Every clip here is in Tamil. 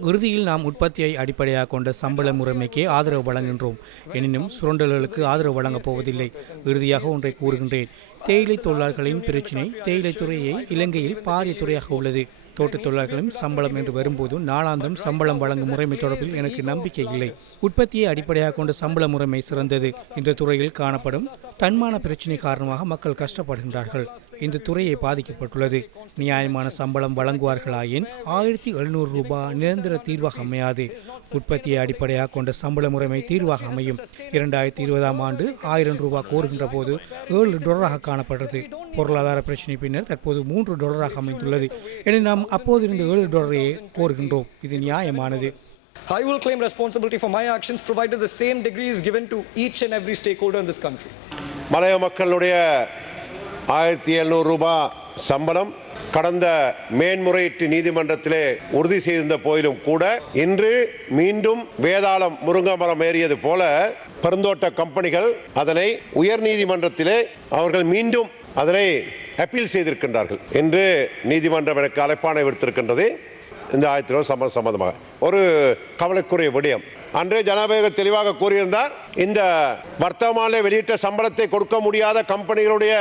இறுதியில் நாம் உற்பத்தியை அடிப்படையாக கொண்ட சம்பள முறைமைக்கே ஆதரவு வழங்குகின்றோம். எனினும் சுரண்டல்களுக்கு ஆதரவு வழங்கப் போவதில்லை. இறுதியாக ஒன்றை கூறுகின்றேன். தேயிலை தொழிலாளர்களின் பிரச்சினை தேயிலை துறையை இலங்கையில் பாரிய துறையாக உள்ளது. தோட்டத் தொழிலாளர்களும் சம்பளம் என்று வரும்போது நாளாந்தம் சம்பளம் வழங்கும் முறைமை தொடர்பில் எனக்கு நம்பிக்கை இல்லை. உற்பத்தியை அடிப்படையாக கொண்ட சம்பள முறைமை சிறந்தது. இந்த துறையில் காணப்படும் தன்மான பிரச்சினை காரணமாக மக்கள் கஷ்டப்படுகின்றார்கள். இந்த துறையை பாதிக்கப்பட்டுள்ளது. நியாயமான சம்பளம் வழங்குவார்களாயின் ஆயிரத்தி எழுநூறு ரூபாய் நிரந்தர தீர்வாக அமையாது. உற்பத்தியை அடிப்படையாக கொண்ட சம்பள முறைமை தீர்வாக அமையும். இரண்டாயிரத்தி இருபதாம் ஆண்டு ஆயிரம் ரூபாய் கோருகின்ற போது ஏழு டொலராக காணப்பட்டது பொருளாதார பிரச்சினை பின்னர் தற்போது மூன்று டொலராக அமைந்துள்ளது. என நாம் அப்போது இருந்த ஏழு டொலரையே கோருகின்றோம். இது நியாயமானது. I will claim responsibility for my actions provided the same degree is given to each and every stakeholder in this country. மலைய மக்களுடைய ஆயிரத்தி எழுநூறு ரூபாய் சம்பளம். கடந்த மேன்முறையீட்டு நீதிமன்றத்திலே உறுதி செய்திருந்த போதிலும் கூட இன்று மீண்டும் வேதாளம் முருங்கை மரம் ஏறியது போல பெருந்தோட்ட கம்பெனிகள் அதனை உயர் நீதிமன்றத்திலே அவர்கள் மீண்டும் அதனை அப்பீல் செய்திருக்கின்றார்கள். என்று நீதிமன்றம் எனக்கு அழைப்பானை விடுத்திருக்கின்றது. இந்த ஆயிரத்தி ரூபாய் சம்பளம் சம்பந்தமாக. ஒரு கவலைக்குரிய விடயம். அன்றே ஜனாதிபதி தெளிவாக கூறியிருந்தார். இந்த வர்த்தமானிலே வெளியிட்ட சம்பளத்தை கொடுக்க முடியாத கம்பெனிகளுடைய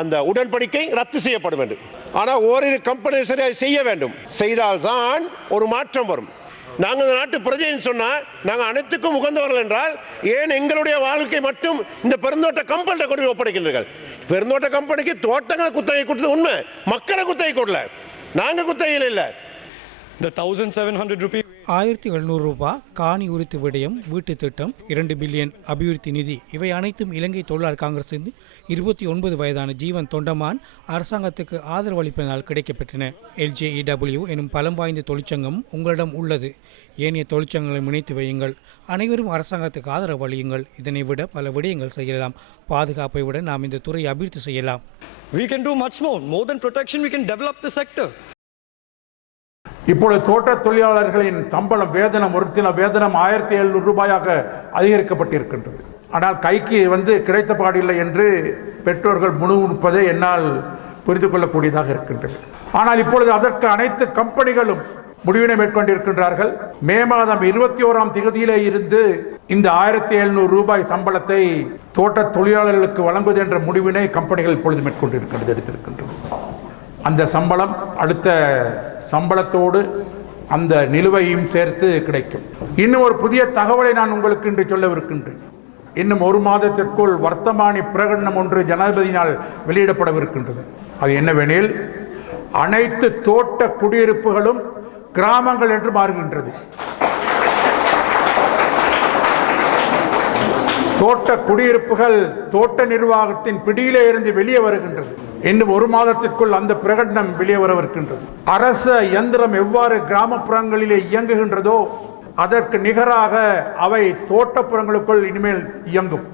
அந்த உடன்படிக்கை ரத்து செய்யப்படும் என்று. ஆனால் ஓரிரு கம்பெனி சரி அதை செய்ய வேண்டும். செய்தால்தான் ஒரு மாற்றம் வரும். நாங்கள் இந்த நாட்டு பிரஜைன்னு சொன்னால் நாங்கள் அனைத்துக்கும் உகந்தவர்கள் என்றால் ஏன் எங்களுடைய வாழ்க்கை மட்டும் இந்த பெருந்தோட்ட கம்பெனிட்ட கொண்டு ஒப்படைக்கின்றீர்கள்? பெருந்தோட்ட கம்பெனிக்கு தோட்டங்களை குத்தகை கொடுத்தது உண்மை. மக்களை குத்தகை கொடுல நாங்கள் குத்தகையில் இல்லை. ஆயிரத்தி எழுநூறு ரூபாய் காணி உரித்து விடயம் வீட்டு திட்டம் இரண்டு பில்லியன் அபிவிருத்தி நிதி. இவை அனைத்தும் இலங்கை தொழிலாளர் காங்கிரசின் இருபத்தி ஒன்பது வயதான ஜீவன் தொண்டமான் அரசாங்கத்துக்கு ஆதரவு அளிப்பதனால் கிடைக்கப்பெற்றன. எல்ஜேஇடபிள்யூ எனும் பலம் வாய்ந்த தொழிற்சங்கம் உங்களிடம் உள்ளது. ஏனைய தொழிற்சங்கங்களை இணைத்து வையுங்கள். அனைவரும் அரசாங்கத்துக்கு ஆதரவு அளியுங்கள். இதனை விட பல விடயங்கள் செய்யலாம். பாதுகாப்பை விட நாம் இந்த துறையை அபிவிருத்தி செய்யலாம். We can do much more. More than protection, we can develop the sector. இப்பொழுது தோட்ட தொழிலாளர்களின் சம்பளம் வேதனம் ஒரு சில வேதனம் ஆயிரத்தி எழுநூறு ரூபாயாக அதிகரிக்கப்பட்டிருக்கின்றது. ஆனால் கைக்கு வந்து கிடைத்த பாடில்லை என்று பெற்றோர்கள் முணுமுணுப்பதை என்னால் புரிந்து கொள்ளக்கூடியதாக இருக்கின்றது. ஆனால் இப்பொழுது அதற்கு அனைத்து கம்பெனிகளும் முடிவினை மேற்கொண்டிருக்கின்றார்கள். மே மாதம் இருபத்தி ஓராம் திகதியிலே இருந்து இந்த ஆயிரத்தி எழுநூறு ரூபாய் சம்பளத்தை தோட்ட தொழிலாளர்களுக்கு வழங்குவது என்ற முடிவினை கம்பெனிகள் இப்பொழுது மேற்கொண்டிருக்கின்றது எடுத்திருக்கின்றது. அந்த சம்பளம் அடுத்த சம்பளத்தோடு அந்த நிலுவையும் சேர்த்து கிடைக்கும். இன்னும் ஒரு புதிய தகவலை நான் உங்களுக்கு இன்று சொல்லவிருக்கின்றேன். இன்னும் ஒரு மாதத்திற்குள் வர்த்தமானி பிரகடனம் ஒன்று ஜனாதிபதியினால் வெளியிடப்படவிருக்கின்றது. அது என்னவெனில் அனைத்து தோட்ட குடியிருப்புகளும் கிராமங்கள் என்று மாறுகின்றது. தோட்ட குடியிருப்புகள் தோட்ட நிர்வாகத்தின் பிடியிலே இருந்து வெளியே வருகின்றது. இன்னும் ஒரு மாதத்திற்குள் அந்த பிரகடனம் வெளியே வரவிருக்கின்றது அரச இயந்திரம் எவ்வாறு கிராமப்புறங்களிலே இயங்குகின்றதோ அதற்கு நிகராக அவை தோட்டப்புறங்களுக்குள் இனிமேல் இயங்கும்.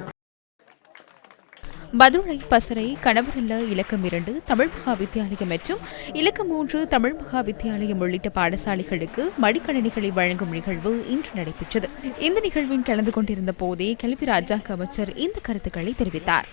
மதுரை பசறை கணவரில்ல இலக்கம் இரண்டு தமிழ் மகா வித்தியாலயம் மற்றும் இலக்கம் மூன்று தமிழ் மகா வித்தியாலயம் உள்ளிட்ட பாடசாலைகளுக்கு மடிக்கணினிகளை வழங்கும் நிகழ்வு இன்று நடைபெற்றது. இந்த நிகழ்வின் கலந்து கொண்டிருந்த போதே கல்வி ராஜாங்க அமைச்சர் இந்த கருத்துக்களை தெரிவித்தார்.